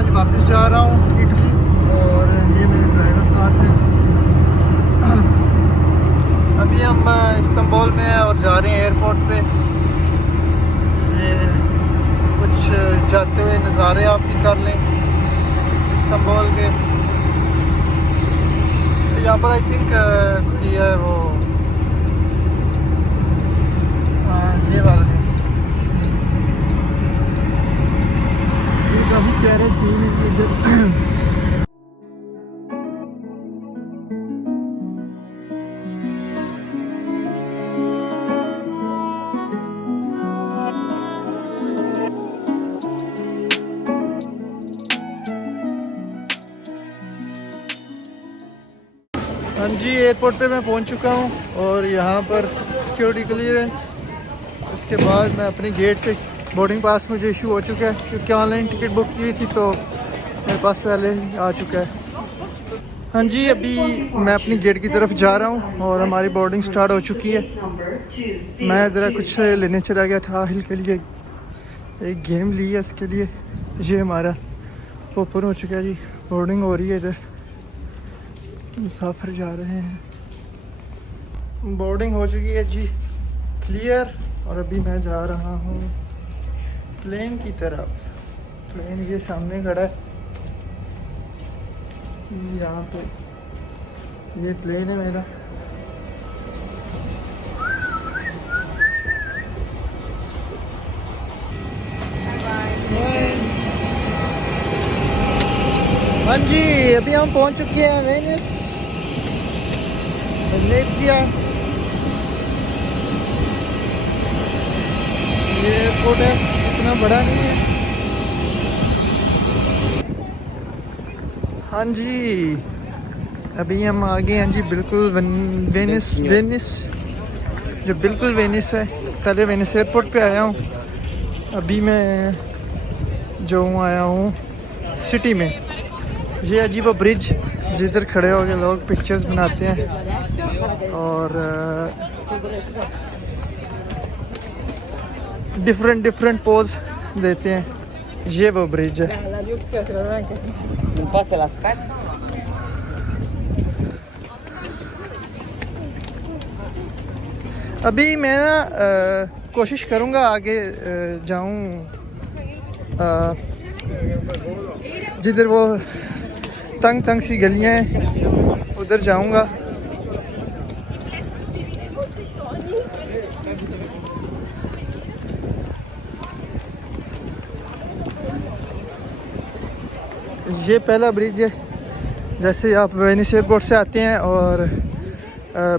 आज वापस जा रहा हूँ इटली और ये मेरे ड्राइवर साथ हैं। अभी हम इस्तांबुल में हैं और जा रहे हैं एयरपोर्ट पे। ये कुछ जाते हुए नज़ारे आप भी कर लें इस्तांबुल के। यहाँ पर आई थिंक कोई है वो ये वाला है, ये काफ़ी प्यारे सीन है इधर। हाँ जी, एयरपोर्ट पे मैं पहुंच चुका हूं और यहाँ पर सिक्योरिटी क्लियरेंस, उसके बाद मैं अपनी गेट पे बोर्डिंग पास मुझे इशू हो चुका है क्योंकि ऑनलाइन टिकट बुक की थी तो मेरे पास पहले ही आ चुका है। हाँ जी, अभी मैं अपनी गेट की तरफ जा रहा हूँ और हमारी बोर्डिंग स्टार्ट हो चुकी है। मैं ज़रा कुछ लेने चला गया था आहिल के लिए, एक गेम ली है इसके लिए। ये हमारा ओपन हो चुका है जी, बोर्डिंग हो रही है। इधर मुसाफिर जा रहे हैं, बोर्डिंग हो चुकी है जी क्लियर। और अभी मैं जा रहा हूँ प्लेन की तरफ। प्लेन ये सामने खड़ा है, यहाँ पे ये प्लेन है मेरा। हाँ जी, अभी हम पहुँच चुके हैं वेनिस। वेनेजिया ये एयरपोर्ट है, इतना बड़ा नहीं है। हाँ जी, अभी हम आ गए हैं जी बिल्कुल वेनिस। वेनिस जो बिल्कुल वेनिस है। पहले वेनिस एयरपोर्ट पे आया हूँ, अभी मैं जो आया हूँ सिटी में। ये अजीब ब्रिज जिधर खड़े होकर लोग पिक्चर्स बनाते हैं और डिफरेंट पोज देते हैं। ये वो ब्रिज है। अभी मैं ना कोशिश करूँगा आगे जाऊँ जिधर वो तंग सी गलियाँ हैं उधर जाऊँगा। ये पहला ब्रिज है। जैसे आप वेनिस एयरपोर्ट से आते हैं और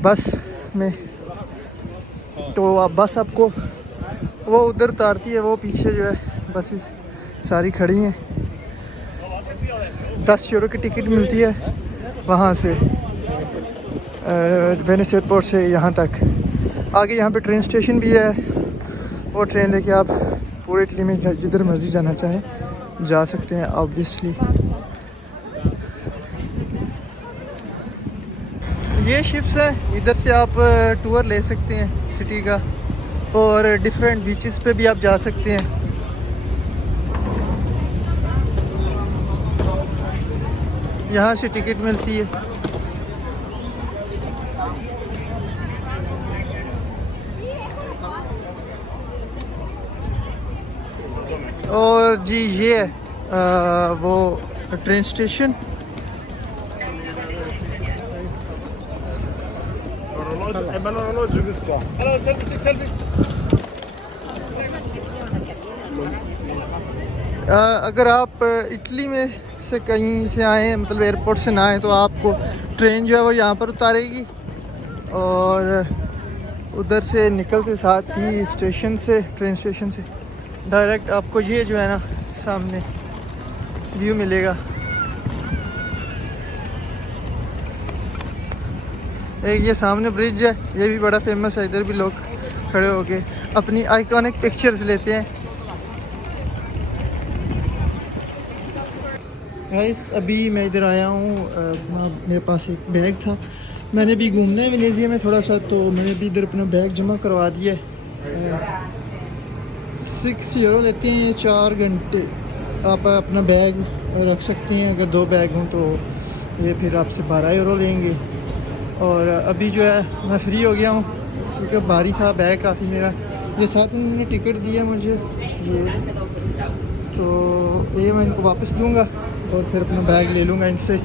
बस में, तो आप बस आपको वो उधर उतारती है। वो पीछे जो है बसेस सारी खड़ी हैं। 10 यूरो की टिकट मिलती है वहाँ से वेनिस एयरपोर्ट से यहाँ तक। आगे यहाँ पे ट्रेन स्टेशन भी है, वो ट्रेन लेके आप पूरे इटली में जिधर मर्जी जाना चाहें जा सकते हैं ऑब्वियसली। ये शिप्स है, इधर से आप टूर ले सकते हैं सिटी का और डिफरेंट बीचेस पे भी आप जा सकते हैं। यहाँ से टिकट मिलती है। और जी ये है वो ट्रेन स्टेशन। अगर आप इटली में से कहीं से आए, मतलब एयरपोर्ट से ना आए, तो आपको ट्रेन जो है वो यहाँ पर उतारेगी और उधर से निकलते साथ ही स्टेशन से, ट्रेन स्टेशन से डायरेक्ट आपको ये जो है ना सामने व्यू मिलेगा। एक ये सामने ब्रिज है, ये भी बड़ा फेमस है। इधर भी लोग खड़े होके अपनी आइकॉनिक पिक्चर्स लेते हैं। गाइस, अभी मैं इधर आया हूँ, मेरे पास एक बैग था, मैंने भी घूमना है वेनेजिया में थोड़ा सा, तो मैंने भी इधर अपना बैग जमा करवा दिया है। 6 यूरो लेते हैं ये 4 घंटे आप अपना बैग रख सकती हैं, अगर 2 बैग हों तो ये फिर आपसे 12 यूरो लेंगे। और अभी जो है मैं फ्री हो गया हूँ क्योंकि भारी था बैग काफ़ी मेरा। ये साथ में उन्होंने टिकट दिया मुझे ये, तो ये मैं इनको वापस दूंगा और फिर अपना बैग ले लूँगा इनसे।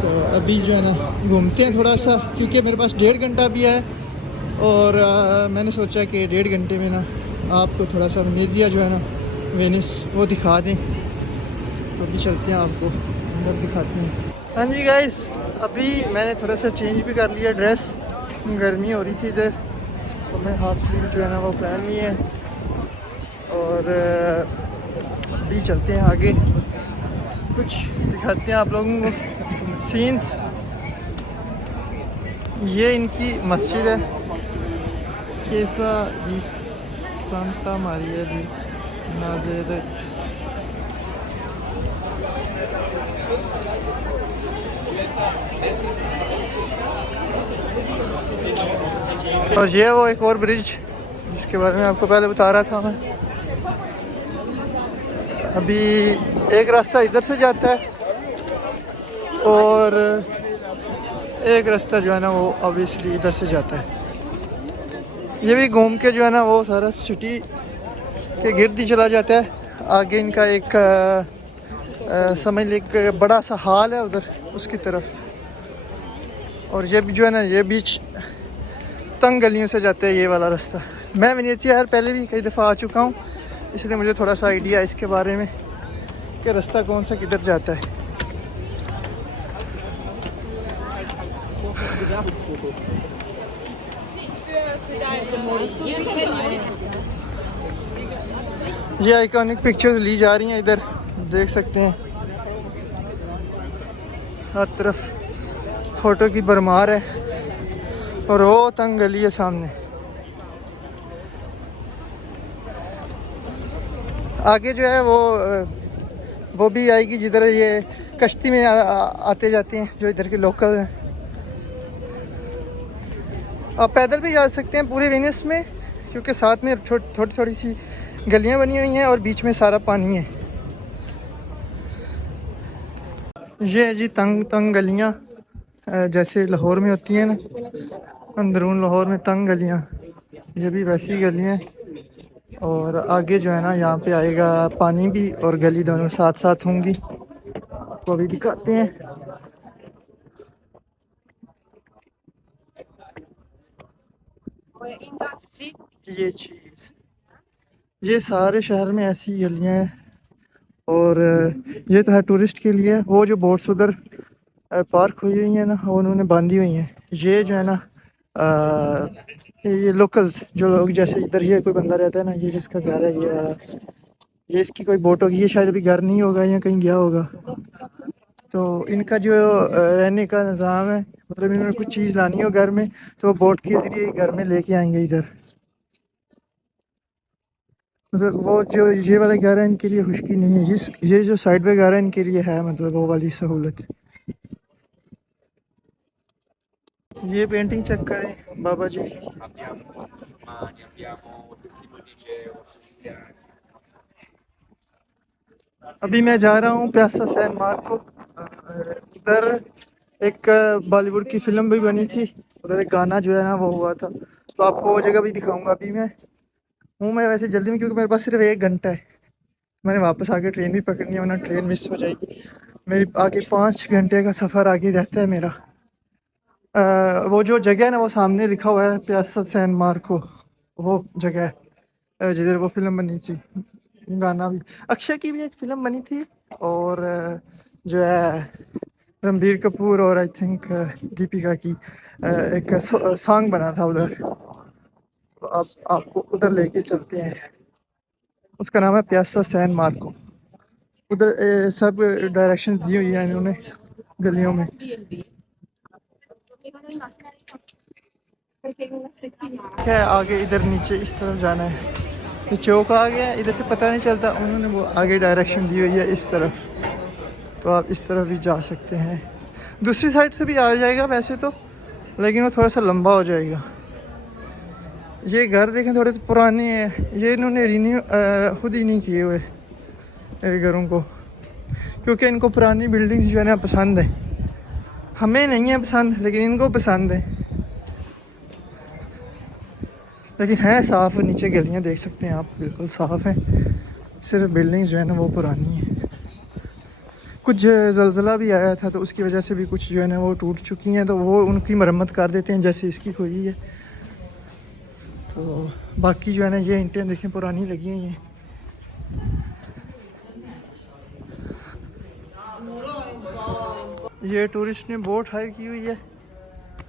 तो अभी जो है ना घूमते हैं थोड़ा सा, क्योंकि मेरे पास 1.5 घंटा भी है और मैंने सोचा कि 1.5 घंटे में ना आपको थोड़ा सा वेनेजिया जो है ना वेनिस वो दिखा दें। तो अभी चलते हैं, आपको अंदर दिखाते हैं। हाँ जी गाइस, अभी मैंने थोड़ा सा चेंज भी कर लिया ड्रेस, गर्मी हो रही थी इधर, तो मैं हाफ स्लीव जो है ना वो पहन ली है। और अभी चलते हैं आगे, कुछ दिखाते हैं आप लोगों को सीन्स। ये इनकी मस्जिद है, केसा दी सांता मारिया दी नाज़रेत। और ये वो एक और ब्रिज जिसके बारे में आपको पहले बता रहा था मैं। अभी एक रास्ता इधर से जाता है और एक रास्ता जो है ना वो ऑब्वियसली इधर से जाता है। ये भी घूम के जो है ना वो सारा सिटी के गिर्द ही चला जाता है। आगे इनका एक समझ लीजिए एक बड़ा सा हाल है उधर उसकी तरफ। और ये भी जो है ना ये बीच तंग गलियों से जाते हैं ये वाला रास्ता। मैं वेनेजिया यार पहले भी कई दफ़ा आ चुका हूँ, इसलिए मुझे थोड़ा सा आइडिया है इसके बारे में कि रास्ता कौन सा किधर जाता है। ये आइकॉनिक पिक्चर्स ली जा रही हैं इधर, देख सकते हैं हर तरफ फ़ोटो की भरमार है। और वो तंग गली है सामने। आगे जो है वो भी आएगी जिधर ये कश्ती में आते जाते हैं जो इधर के लोकल हैं। आप पैदल भी जा सकते हैं पूरे वेनिस में, क्योंकि साथ में थोड़ी थोड़ी सी गलियां बनी हुई हैं और बीच में सारा पानी है। ये है जी तंग तंग गलियां, जैसे लाहौर में होती हैं ना, अंदरून लाहौर में तंग गलियां, ये भी वैसी गलियां। और आगे जो है ना यहाँ पे आएगा पानी भी और गली दोनों साथ साथ होंगी, तो अभी दिखाते हैं। ये चीज़, ये सारे शहर में ऐसी गलियां हैं। और ये तो है टूरिस्ट के लिए। वो जो बोट्स उधर पार्क हुई हुई हैं ना वो उन्होंने बांधी हुई हैं। ये जो है ना ये लोकल्स जो लोग, जैसे इधर ये कोई बंदा रहता है ना, ये जिसका घर है ये वाला, ये इसकी कोई बोट होगी, ये शायद अभी घर नहीं होगा या कहीं गया होगा। तो इनका जो रहने का निज़ाम है, मतलब इन्होंने कुछ चीज़ लानी हो घर में तो वो बोट के ज़रिए घर में लेके आएंगे इधर। मतलब वो जो ये वाले घर है इनके लिए खुशकी नहीं है, ये जो साइड पे घर है इनके लिए है, मतलब वो वाली सहूलत। ये पेंटिंग चेक करें बाबा जी की। अभी मैं जा रहा हूँ प्यासा सैन मार्को। उधर एक बॉलीवुड की फिल्म भी बनी थी, उधर एक गाना जो है ना वो हुआ था, तो आपको वो जगह भी दिखाऊंगा। अभी मैं वैसे जल्दी में, क्योंकि मेरे पास सिर्फ 1 घंटा है। मैंने वापस आके ट्रेन भी पकड़नी है वरना ट्रेन मिस हो जाएगी मेरी। आगे 5 घंटे का सफ़र आगे रहता है मेरा। वो जो जगह है ना वो सामने लिखा हुआ है प्यासा सैन मार्को, वो जगह है जिधर वो फिल्म बनी थी। गाना भी अक्षय की भी एक फिल्म बनी थी, और जो है रणबीर कपूर और आई थिंक दीपिका की एक सॉन्ग बना था उधर। तो आपको उधर लेके चलते हैं। उसका नाम है प्यासा सैन मार्को। उधर सब डायरेक्शंस दी हुई है इन्होंने गलियों में। क्या आगे इधर नीचे इस तरफ जाना है, ये चौक आ गया, इधर से पता नहीं चलता, उन्होंने वो आगे डायरेक्शन दी हुई है इस तरफ, तो आप इस तरफ भी जा सकते हैं। दूसरी साइड से भी आ जाएगा वैसे तो, लेकिन वो थोड़ा सा लंबा हो जाएगा। ये घर देखें थोड़े तो पुराने हैं, ये इन्होंने रिन्यू खुद ही नहीं किए हुए, घरों को, क्योंकि इनको पुरानी बिल्डिंग्स जो है ना पसंद है। हमें नहीं है पसंद, लेकिन इनको पसंद है। लेकिन है साफ़, नीचे गलियां देख सकते हैं आप, बिल्कुल साफ़ हैं। सिर्फ बिल्डिंग्स जो है ना वो पुरानी है। कुछ ज़लज़ला भी आया था तो उसकी वजह से भी कुछ जो है ना वो टूट चुकी हैं, तो वो उनकी मरम्मत कर देते हैं, जैसे इसकी हुई है। तो बाकी जो है ना ये ईंटें देखें पुरानी लगी हुई हैं। ये टूरिस्ट ने बोट हायर की हुई है,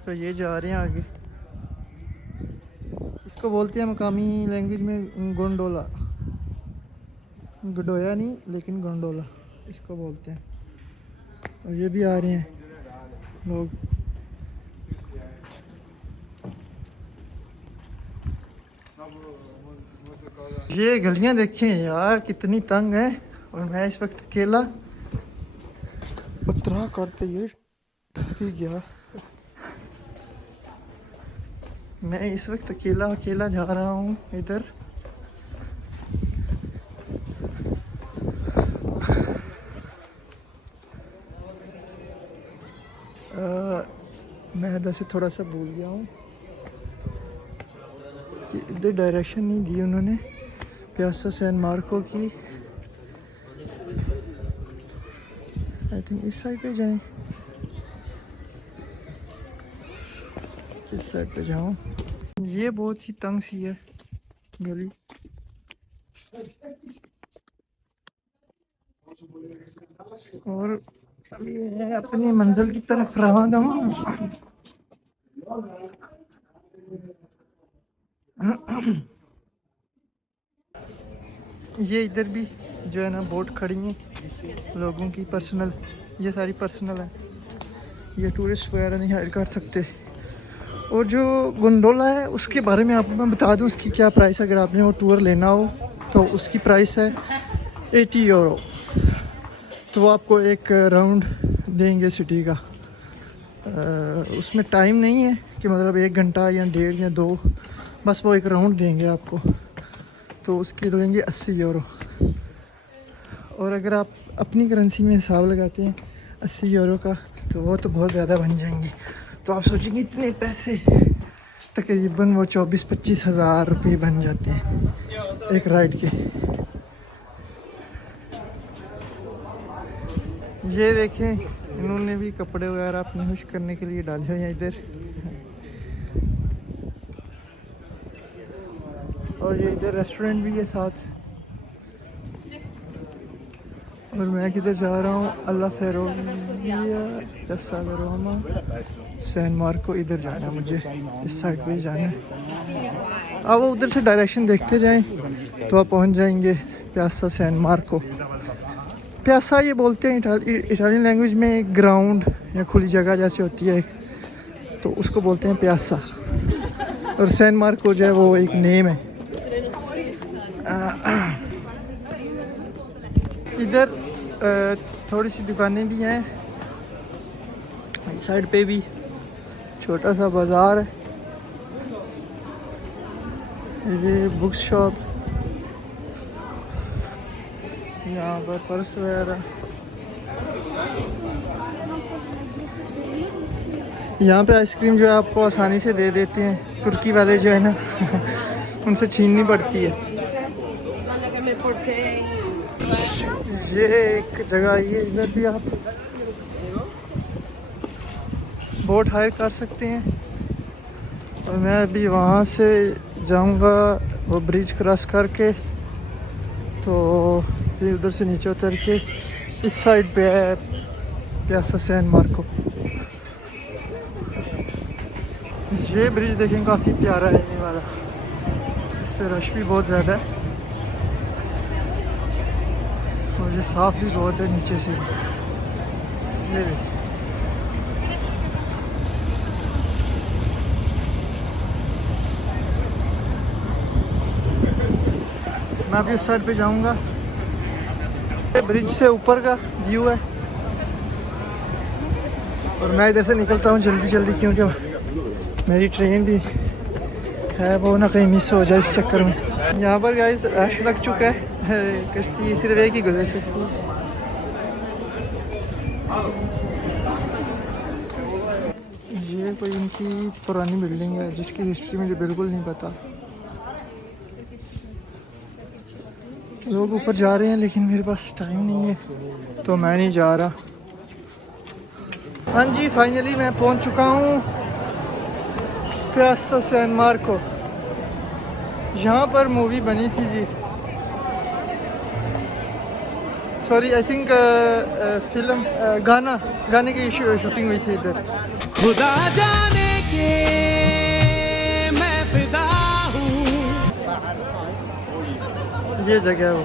तो ये जा रहे हैं आगे। इसको बोलते हैं मकामी लैंग्वेज में गोंडोला, गडोया नहीं लेकिन गोंडोला इसको बोलते हैं। और ये भी आ रहे हैं लोग। ये गलियां देखें यार कितनी तंग है, और मैं इस वक्त अकेला उतरा करते ये डर ही गया। मैं इस वक्त अकेला जा रहा हूँ इधर। मैं इधर से थोड़ा सा भूल गया हूँ कि इधर डायरेक्शन नहीं दी उन्होंने प्यासा सैन मार्को की। आई थिंक इस साइड पे जाएं, किस साइड पे जाऊँ? ये बहुत ही तंग सी है गली। और अभी मैं अपनी मंजिल की तरफ रवाना हूँ। ये इधर भी जो है ना बोट खड़ी हैं लोगों की पर्सनल, ये सारी पर्सनल है, ये टूरिस्ट वगैरह नहीं हायर कर सकते। और जो गोंडोला है उसके बारे में आपको मैं बता दूं उसकी क्या प्राइस है। अगर आपने वो टूर लेना हो तो उसकी प्राइस है 80 यूरो। तो वो आपको एक राउंड देंगे सिटी का। उसमें टाइम नहीं है कि मतलब 1 घंटा या 1.5 या 2, बस वो एक राउंड देंगे आपको। तो उसके लगेंगे 80 यूरो। और अगर आप अपनी करेंसी में हिसाब लगाते हैं 80 यूरो का, तो वो तो बहुत ज़्यादा बन जाएंगे। तो आप सोचेंगे इतने पैसे, तकरीबन वो 24-25 हज़ार रुपये बन जाते हैं एक राइड के। ये देखें इन्होंने भी कपड़े वगैरह अपने खुश करने के लिए डाले हुए हैं इधर। और ये इधर रेस्टोरेंट भी है साथ। और मैं किधर जा रहा हूँ? अल्लाह फेरोमा सैन मार्को, इधर जाना है मुझे, इस साइड पे ही जाना है। अब वो उधर से डायरेक्शन देखते जाएं तो आप पहुँच जाएंगे प्यासा सैन मार्को। प्यासा ये बोलते हैं इटालियन लैंग्वेज में ग्राउंड या खुली जगह जैसे होती है, तो उसको बोलते हैं प्यासा। और सैन मार्को जो है वो एक नेम है। इधर थोड़ी सी दुकानें भी हैं, इस साइड पे भी छोटा सा बाज़ार है। ये बुक शॉप, यहाँ पर पर्स वगैरह। यहाँ पे आइसक्रीम जो है आपको आसानी से दे देते हैं, तुर्की वाले जो है ना उनसे छीननी पड़ती है। ये एक जगह, ये इधर भी आप बोट हायर कर सकते हैं। और मैं अभी वहाँ से जाऊँगा वो ब्रिज क्रॉस करके, तो फिर उधर से नीचे उतर के इस साइड पे है प्यासा सैन मार्को। ये ब्रिज देखें काफ़ी प्यारा है ये वाला, इस पर रश भी बहुत ज़्यादा है और ये साफ़ भी बहुत है नीचे से भी। ये देखिए मैं अभी इस साइड पे जाऊंगा। ब्रिज से ऊपर का व्यू है और मैं इधर से निकलता हूँ जल्दी जल्दी, क्योंकि मेरी ट्रेन भी है वो ना कहीं मिस हो जाए इस चक्कर में। यहाँ पर गाइस रश लग चुका है कश्ती सिर्फ एक ही गुजर सकती है। ये कोई इनकी पुरानी बिल्डिंग है जिसकी हिस्ट्री मुझे बिल्कुल नहीं पता। लोग ऊपर जा रहे हैं लेकिन मेरे पास टाइम नहीं है तो मैं नहीं जा रहा। हाँ जी, फाइनली मैं पहुंच चुका हूँ पियासा सैन मार्को। यहाँ पर मूवी बनी थी जी, सॉरी आई थिंक फिल्म गाने की शूटिंग हुई थी इधर। खुदा जाने के मैं फिदा हूँ। ये जगह है वो।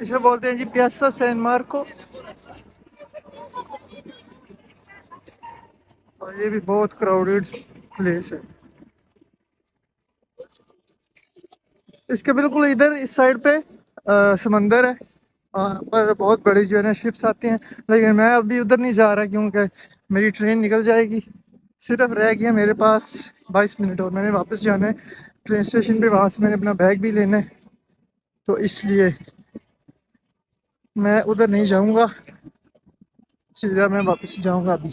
इसे बोलते हैं जी पियासा सैन मार्को। और ये भी बहुत क्राउडेड प्लेस है। इसके बिल्कुल इधर इस साइड पे समंदर है, पर बहुत बड़ी जो है ना शिप्स आती हैं, लेकिन मैं अभी उधर नहीं जा रहा क्योंकि मेरी ट्रेन निकल जाएगी। सिर्फ रह गया मेरे पास 22 मिनट और मैंने वापस जाना है ट्रेन स्टेशन पे। वहाँ से मैंने अपना बैग भी लेना है तो इसलिए मैं उधर नहीं जाऊँगा, सीधा मैं वापस जाऊँगा अभी।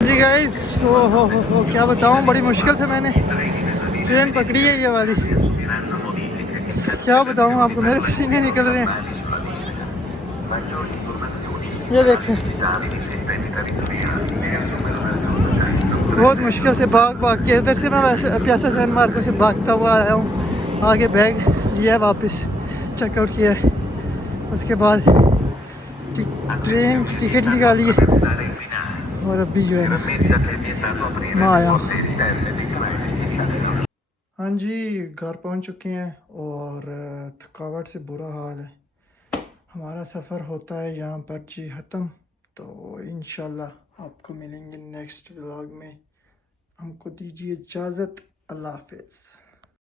जी गाइस, हो क्या बताऊँ, बड़ी मुश्किल से मैंने ट्रेन पकड़ी है ये वाली। क्या बताऊँ आपको, मेरे पसीने निकल रहे हैं। ये देखें, बहुत मुश्किल से भाग के इधर से मैं वैसे प्यासा सैन मार्को से भागता हुआ आया हूँ। आगे बैग लिया है, वापस चेकआउट किया है, उसके बाद ट्रेन की टिकट निकाली है और अभी जो है ना मैं आया हूँ। हाँ जी, घर पहुँच चुके हैं और थकावट से बुरा हाल है। हमारा सफ़र होता है यहाँ पर जी ख़त्म। तो इंशाल्लाह आपको मिलेंगे नेक्स्ट व्लॉग में। हमको दीजिए इजाज़त। अल्लाह हाफ़िज़।